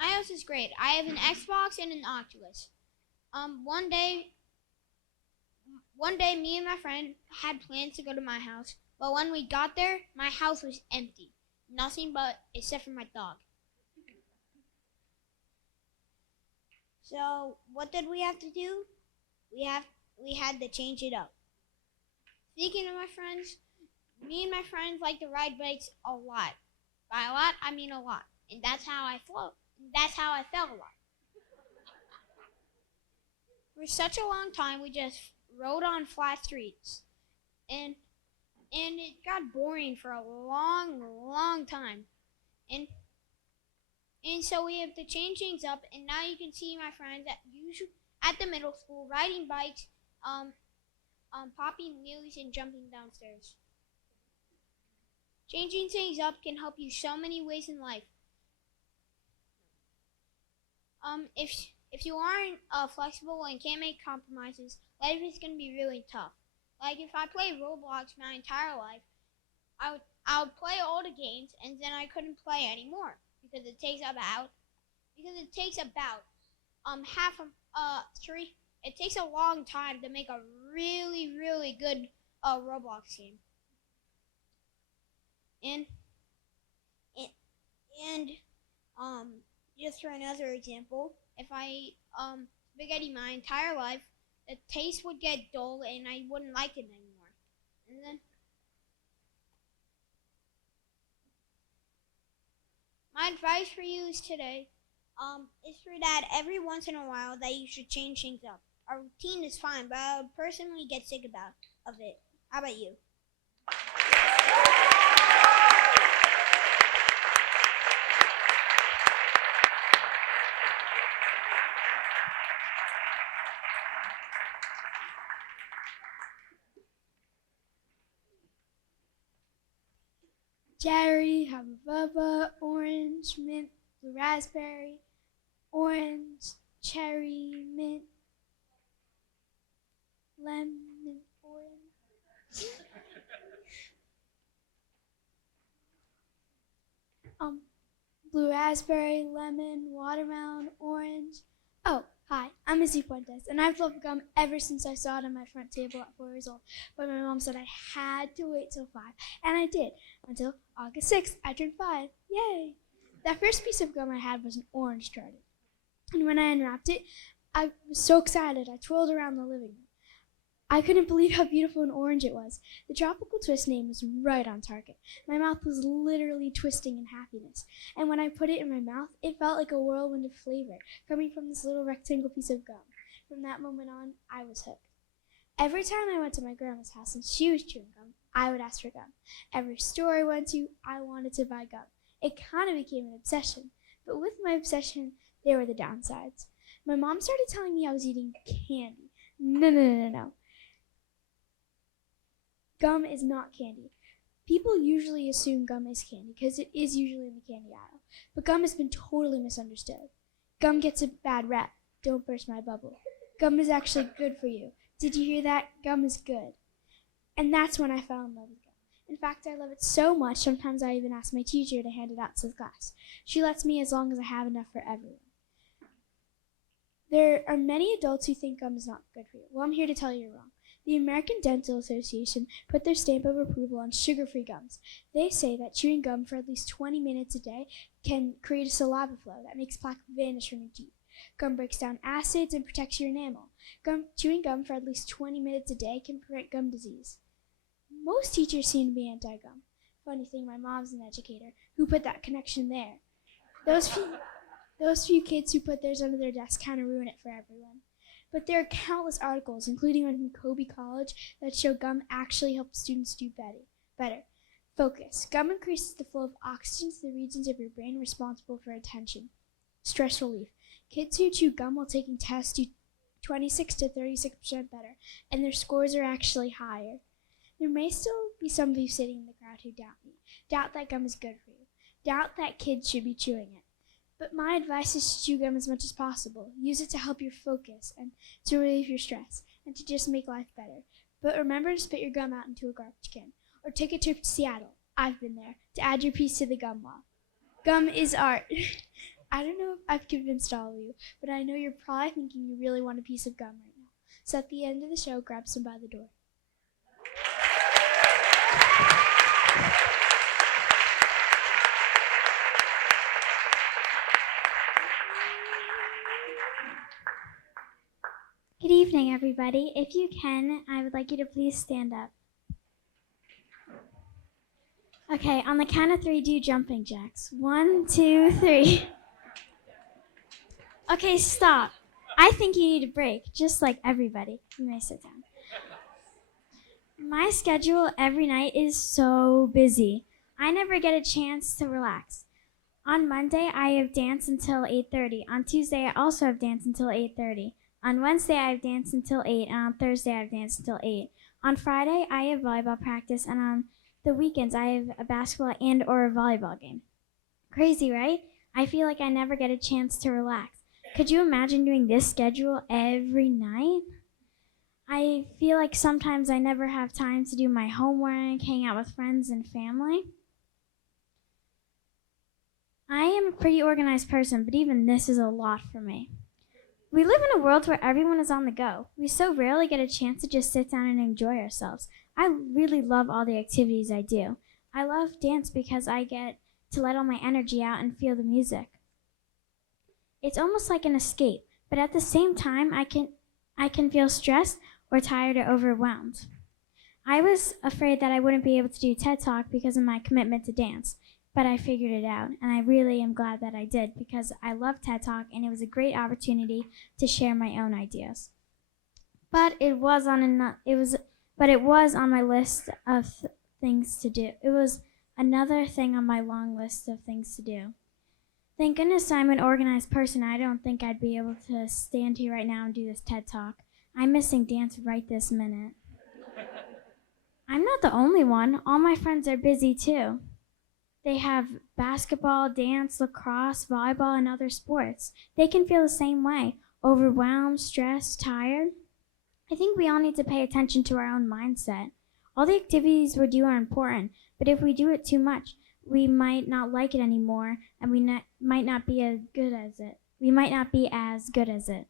iOS is great. I have an Xbox and an Oculus. One day, me and my friend had plans to go to my house, but when we got there, my house was empty. Nothing but except for my dog. So, what did we have to do? We had to change it up. Speaking of my friends, me and my friends like to ride bikes a lot. By a lot, I mean a lot. And that's how I felt a lot. For such a long time, we just rode on flat streets. And it got boring for a long time. And so we have to change things up, and now you can see my friends at the middle school riding bikes, popping wheelies and jumping downstairs. Changing things up can help you so many ways in life. If you aren't flexible and can't make compromises, life is going to be really tough. Like if I played Roblox my entire life, I would play all the games and then I couldn't play anymore because it takes about it takes a long time to make a really good Roblox game. And Just for another example, if I ate spaghetti my entire life, the taste would get dull and I wouldn't like it anymore. And then my advice for you is today is for that every once in a while that you should change things up. Our routine is fine, but I would personally get sick of it. How about you? Cherry, Hubba Bubba, orange, mint, blue raspberry, orange, cherry, mint, lemon, orange. Blue raspberry, lemon, watermelon, orange. Oh, hi, I'm Missy Fuentes, and I've loved gum ever since I saw it on my front table at 4 years old. But my mom said I had to wait till 5, and I did, until August 6th. I turned 5. Yay! That first piece of gum I had was an orange trident. And when I unwrapped it, I was so excited, I twirled around the living room. I couldn't believe how beautiful and orange it was. The tropical twist name was right on target. My mouth was literally twisting in happiness. And when I put it in my mouth, it felt like a whirlwind of flavor coming from this little rectangle piece of gum. From that moment on, I was hooked. Every time I went to my grandma's house and she was chewing gum, I would ask for gum. Every store I went to, I wanted to buy gum. It kind of became an obsession. But with my obsession, there were the downsides. My mom started telling me I was eating candy. No. Gum is not candy. People usually assume gum is candy because it is usually in the candy aisle. But gum has been totally misunderstood. Gum gets a bad rap. Don't burst my bubble. Gum is actually good for you. Did you hear that? Gum is good. And that's when I fell in love with gum. In fact, I love it so much, sometimes I even ask my teacher to hand it out to the class. She lets me as long as I have enough for everyone. There are many adults who think gum is not good for you. Well, I'm here to tell you you're wrong. The American Dental Association put their stamp of approval on sugar-free gums. They say that chewing gum for at least 20 minutes a day can create a saliva flow that makes plaque vanish from your teeth. Gum breaks down acids and protects your enamel. Chewing gum for at least 20 minutes a day can prevent gum disease. Most teachers seem to be anti-gum. Funny thing, my mom's an educator. Who put that connection there? Those few kids who put theirs under their desk kind of ruin it for everyone. But there are countless articles, including one from Kobe College, that show gum actually helps students do better. Focus. Gum increases the flow of oxygen to the regions of your brain responsible for attention. Stress relief. Kids who chew gum while taking tests do 26 to 36% better, and their scores are actually higher. There may still be some of you sitting in the crowd who doubt me. Doubt that gum is good for you. Doubt that kids should be chewing it. But my advice is to chew gum as much as possible. Use it to help your focus and to relieve your stress and to just make life better. But remember to spit your gum out into a garbage can or take a trip to Seattle. I've been there to add your piece to the gum law. Gum is art. I don't know if I've convinced all of you, but I know you're probably thinking you really want a piece of gum right now. So at the end of the show, grab some by the door. Good evening, everybody. If you can, I would like you to please stand up. Okay, on the count of 3, do jumping jacks. 1, 2, 3. Okay, stop. I think you need a break, just like everybody. You may sit down. My schedule every night is so busy. I never get a chance to relax. On Monday, I have dance until 8:30. On Tuesday, I also have dance until 8:30. On Wednesday, I have dance until 8, and on Thursday, I have dance until 8. On Friday, I have volleyball practice, and on the weekends, I have a basketball and or a volleyball game. Crazy, right? I feel like I never get a chance to relax. Could you imagine doing this schedule every night? I feel like sometimes I never have time to do my homework, hang out with friends and family. I am a pretty organized person, but even this is a lot for me. We live in a world where everyone is on the go. We so rarely get a chance to just sit down and enjoy ourselves. I really love all the activities I do. I love dance because I get to let all my energy out and feel the music. It's almost like an escape, but at the same time, I can feel stressed or tired or overwhelmed. I was afraid that I wouldn't be able to do TED Talk because of my commitment to dance, but I figured it out, and I really am glad that I did because I love TED Talk and it was a great opportunity to share my own ideas. But it was on my list of things to do. It was another thing on my long list of things to do. Thank goodness I'm an organized person. I don't think I'd be able to stand here right now and do this TED Talk. I'm missing dance right this minute. I'm not the only one. All my friends are busy too. They have basketball, dance, lacrosse, volleyball, and other sports. They can feel the same way, overwhelmed, stressed, tired. I think we all need to pay attention to our own mindset. All the activities we do are important, but if we do it too much, we might not like it anymore, and we might not be as good as it.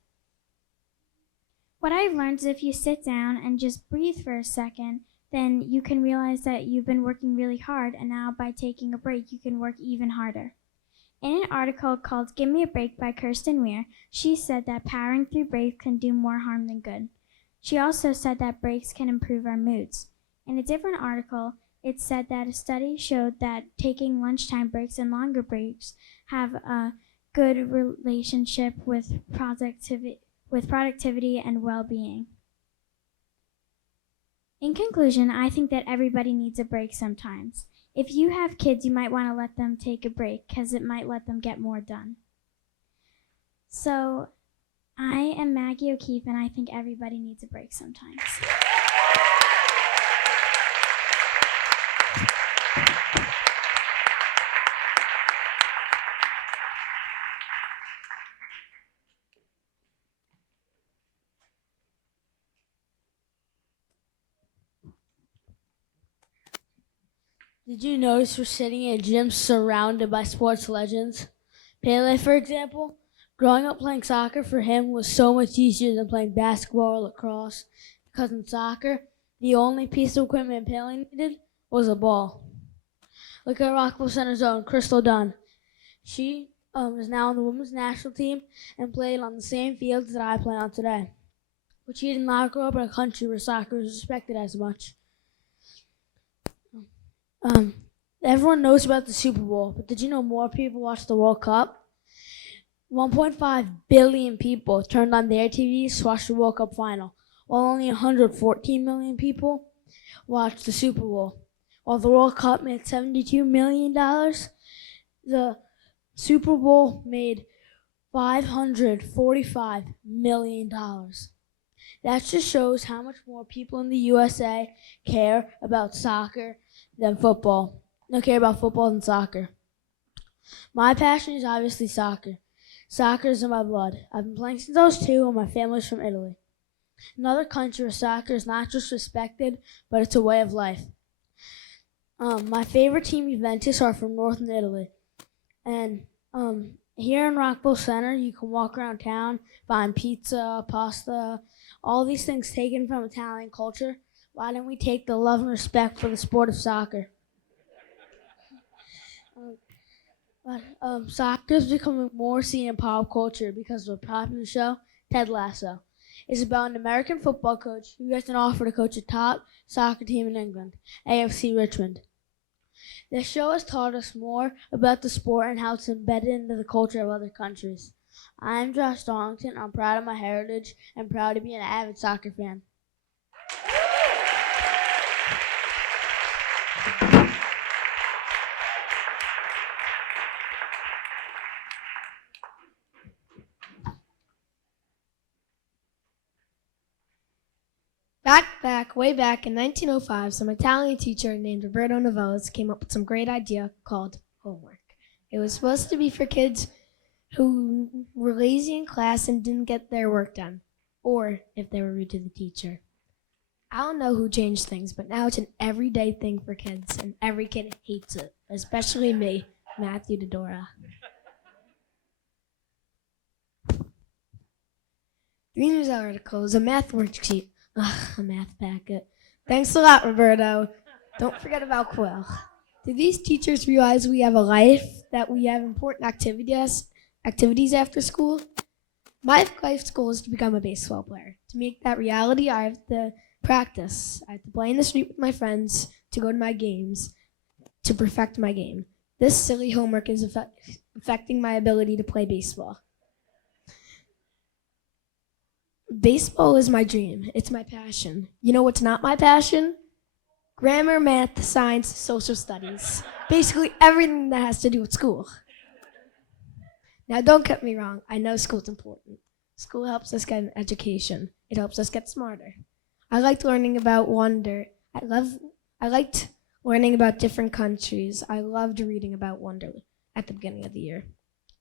What I've learned is if you sit down and just breathe for a second, then you can realize that you've been working really hard, and now by taking a break, you can work even harder. In an article called Give Me a Break by Kirsten Weir, she said that powering through breaks can do more harm than good. She also said that breaks can improve our moods. In a different article, it said that a study showed that taking lunchtime breaks and longer breaks have a good relationship with productivity and well-being. In conclusion, I think that everybody needs a break sometimes. If you have kids, you might want to let them take a break because it might let them get more done. So, I am Maggie O'Keefe, and I think everybody needs a break sometimes. Did you notice we're sitting in a gym surrounded by sports legends? Pele, for example, growing up playing soccer for him was so much easier than playing basketball or lacrosse, because in soccer, the only piece of equipment Pele needed was a ball. Look at Rockville Center's own Crystal Dunn. She is now on the women's national team and played on the same fields that I play on today. But she did not grow up in a country where soccer is respected as much. Everyone knows about the Super Bowl, but did you know more people watch the World Cup? 1.5 billion people turned on their TVs to watch the World Cup final, while only 114 million people watched the Super Bowl. While the World Cup made $72 million, the Super Bowl made $545 million. That just shows how much more people in the USA care about soccer than football. They care about football than soccer. My passion is obviously soccer. Soccer is in my blood. I've been playing since I was 2, and my family's from Italy. Another country where soccer is not just respected, but it's a way of life. My favorite team, Juventus, are from northern Italy. And here in Rockville Center, you can walk around town, find pizza, pasta, all these things taken from Italian culture. Why don't we take the love and respect for the sport of soccer? Soccer is becoming more seen in pop culture because of a popular show, Ted Lasso. It's about an American football coach who gets an offer to coach a top soccer team in England, AFC Richmond. The show has taught us more about the sport and how it's embedded into the culture of other countries. I'm Josh Darlington. I'm proud of my heritage and proud to be an avid soccer fan. Way back in 1905, some Italian teacher named Roberto Novellis came up with some great idea called homework. It was supposed to be for kids who were lazy in class and didn't get their work done, or if they were rude to the teacher. I don't know who changed things, but now it's an everyday thing for kids, and every kid hates it, especially me, Matthew Dodora. 3 news articles, a math worksheet. A math packet. Thanks a lot, Roberto. Don't forget about Quill. Do these teachers realize we have a life, that we have important activities, activities after school. My life's goal is to become a baseball player. To make that reality, I have to practice. I have to play in the street with my friends, to go to my games, to perfect my game. This silly homework is affecting my ability to play baseball. Baseball is my dream. It's my passion. You know what's not my passion? Grammar, math, science, social studies. Basically everything that has to do with school. Now, don't get me wrong. I know school's important. School helps us get an education. It helps us get smarter. I liked learning about wonder. I liked learning about different countries. I loved reading about wonder at the beginning of the year.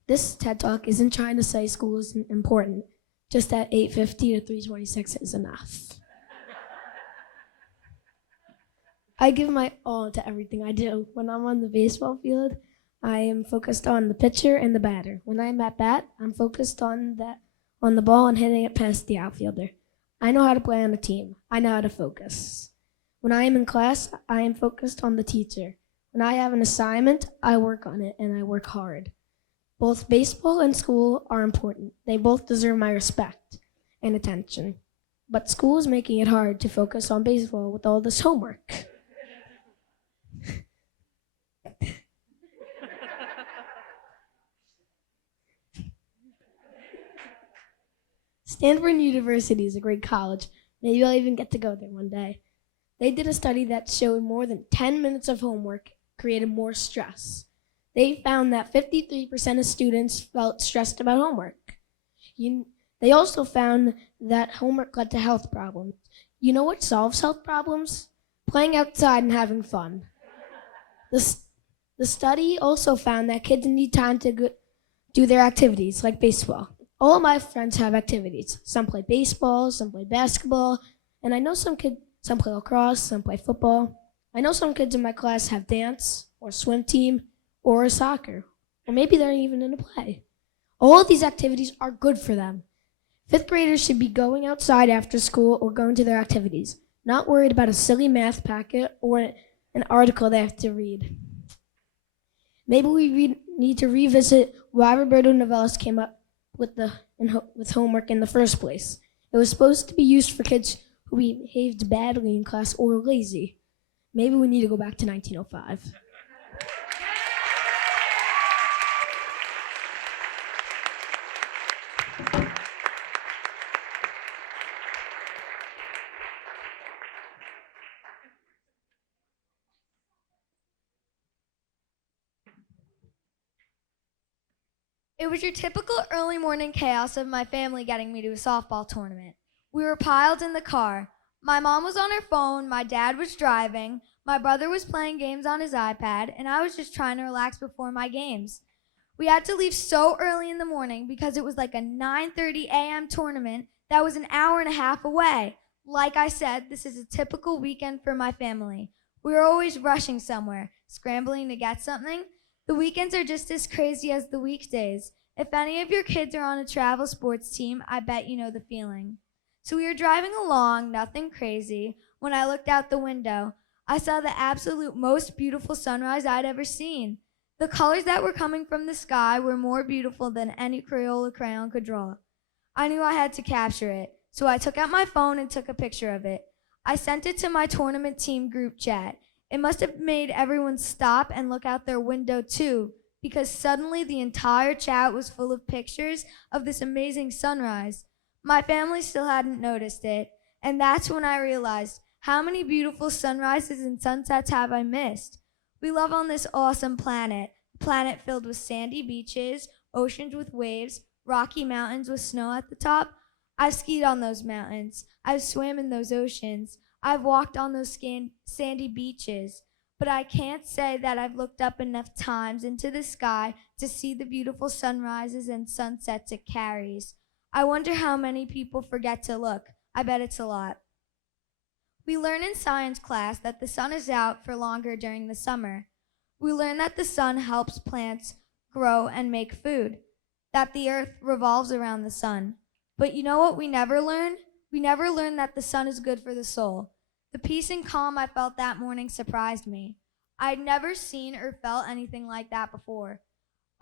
This TED Talk isn't trying to say school isn't important, just that 8:50 to 3:26 is enough. I give my all to everything I do. When I'm on the baseball field, I am focused on the pitcher and the batter. When I'm at bat, I'm focused on the ball and hitting it past the outfielder. I know how to play on a team. I know how to focus. When I am in class, I am focused on the teacher. When I have an assignment, I work on it and I work hard. Both baseball and school are important. They both deserve my respect and attention. But school is making it hard to focus on baseball with all this homework. Stanford University is a great college. Maybe I'll even get to go there one day. They did a study that showed more than 10 minutes of homework created more stress. They found that 53% of students felt stressed about homework. They also found that homework led to health problems. You know what solves health problems? Playing outside and having fun. The study also found that kids need time to do their activities, like baseball. All of my friends have activities. Some play baseball, some play basketball, and I know some play lacrosse, some play football. I know some kids in my class have dance, or swim team, or soccer, or maybe they're even in a play. All of these activities are good for them. Fifth graders should be going outside after school or going to their activities, not worried about a silly math packet or an article they have to read. Maybe we need to revisit why Roberto Novellis came up with homework in the first place. It was supposed to be used for kids who behaved badly in class or were lazy. Maybe we need to go back to 1905. It was your typical early morning chaos of my family getting me to a softball tournament. We were piled in the car. My mom was on her phone, my dad was driving, my brother was playing games on his iPad, and I was just trying to relax before my games. We had to leave so early in the morning because it was like a 9:30 a.m. tournament that was an hour and a half away. Like I said, this is a typical weekend for my family. We were always rushing somewhere, scrambling to get something. The weekends are just as crazy as the weekdays. If any of your kids are on a travel sports team, I bet you know the feeling. So we were driving along, nothing crazy, when I looked out the window. I saw the absolute most beautiful sunrise I'd ever seen. The colors that were coming from the sky were more beautiful than any Crayola crayon could draw. I knew I had to capture it, so I took out my phone and took a picture of it. I sent it to my tournament team group chat. It must have made everyone stop and look out their window too, because suddenly the entire chat was full of pictures of this amazing sunrise. My family still hadn't noticed it, and that's when I realized how many beautiful sunrises and sunsets have I missed. We live on this awesome planet, a planet filled with sandy beaches, oceans with waves, rocky mountains with snow at the top. I've skied on those mountains. I've swam in those oceans. I've walked on those sandy beaches, but I can't say that I've looked up enough times into the sky to see the beautiful sunrises and sunsets it carries. I wonder how many people forget to look. I bet it's a lot. We learn in science class that the sun is out for longer during the summer. We learn that the sun helps plants grow and make food, that the earth revolves around the sun. But you know what we never learn? We never learn that the sun is good for the soul. The peace and calm I felt that morning surprised me. I'd never seen or felt anything like that before.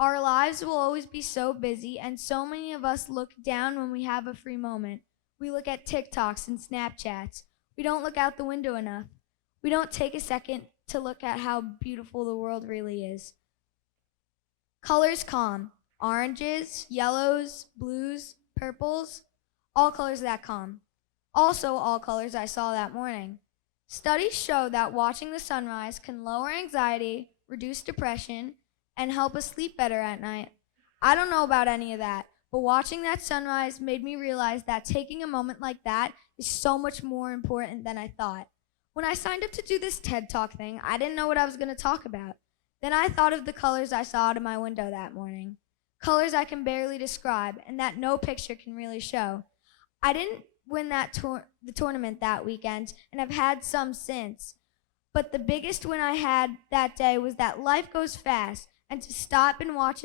Our lives will always be so busy, and so many of us look down when we have a free moment. We look at TikToks and Snapchats. We don't look out the window enough. We don't take a second to look at how beautiful the world really is. Colors calm. Oranges, yellows, blues, purples, all colors that calm. Also all colors I saw that morning. Studies show that watching the sunrise can lower anxiety, reduce depression, and help us sleep better at night. I don't know about any of that, but watching that sunrise made me realize that taking a moment like that is so much more important than I thought. When I signed up to do this TED Talk thing, I didn't know what I was going to talk about. Then I thought of the colors I saw out of my window that morning. Colors I can barely describe and that no picture can really show. I didn't win the tournament that weekend, and I've had some since. But the biggest win I had that day was that life goes fast, and to stop and watch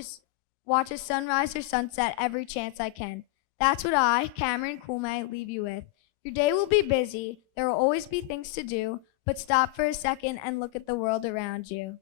a sunrise or sunset every chance I can. That's what I, Cameron Coolmay, leave you with. Your day will be busy, there will always be things to do, but stop for a second and look at the world around you.